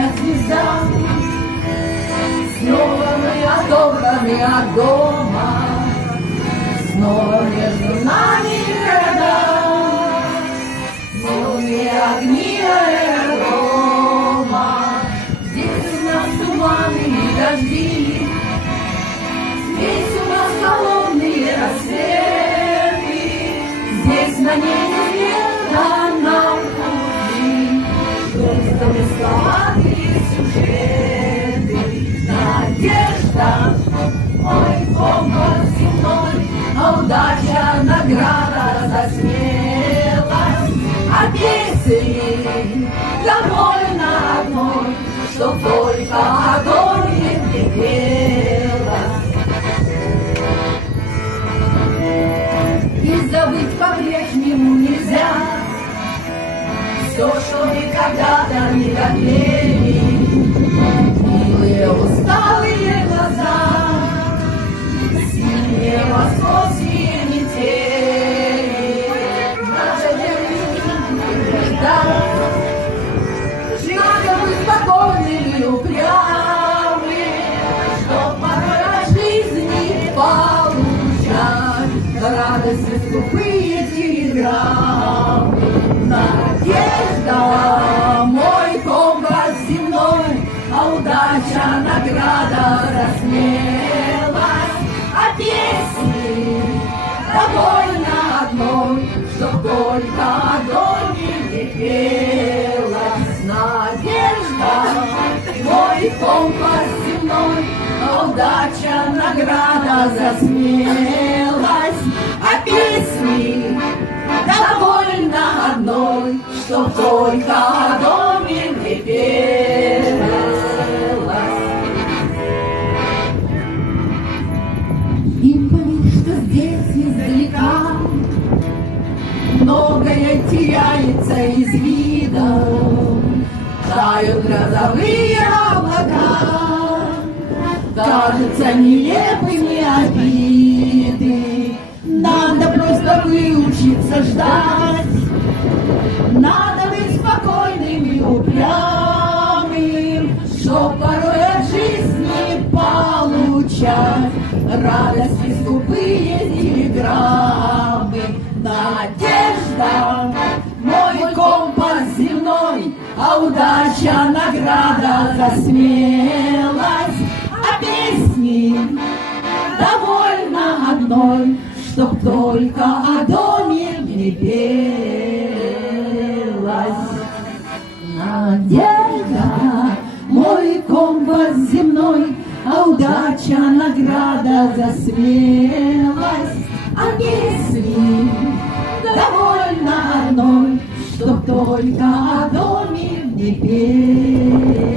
меня звезда. Снова мы оторваны от дома, снова между нами города, новые огни аэродрома. Здесь у нас туманы и дожди, здесь у нас холодные рассветы, здесь на небе света нам пути, просто бессловатые сюжеты. Надежда, мой компас земной, а удача награда за смелость. А песни довольно одной, чтоб только о доме не пелось. И забыть по-прежнему нельзя все, что мы когда-то не доверили. Милые усталые глаза, синие московские метели, наша надежда, надо быть спокойными и упрямыми, чтоб порой от жизни получать радости скупые телеграммы. Надежда, мой компас земной, а удача награда за смелость. А песни довольно одной, чтоб только о доме не пелось. Надежда, мой компас земной, а удача награда за смелость. А песни довольно одной, чтоб только о доме не пелось. Им помнить, что здесь издалека многое теряется из вида, тают грозовые облака, кажутся нелепыми обиды. Надо просто выучиться ждать, надо быть спокойным и упрямым, чтоб порой от жизни получать радости скупые телеграммы. Надежда, мой компас земной, а удача награда за смелость. А песни довольно одной, чтоб только о доме не пелось. Надежда, мой компас земной, а удача награда за смелость. А песни довольно одной, чтоб только о доме не пелось.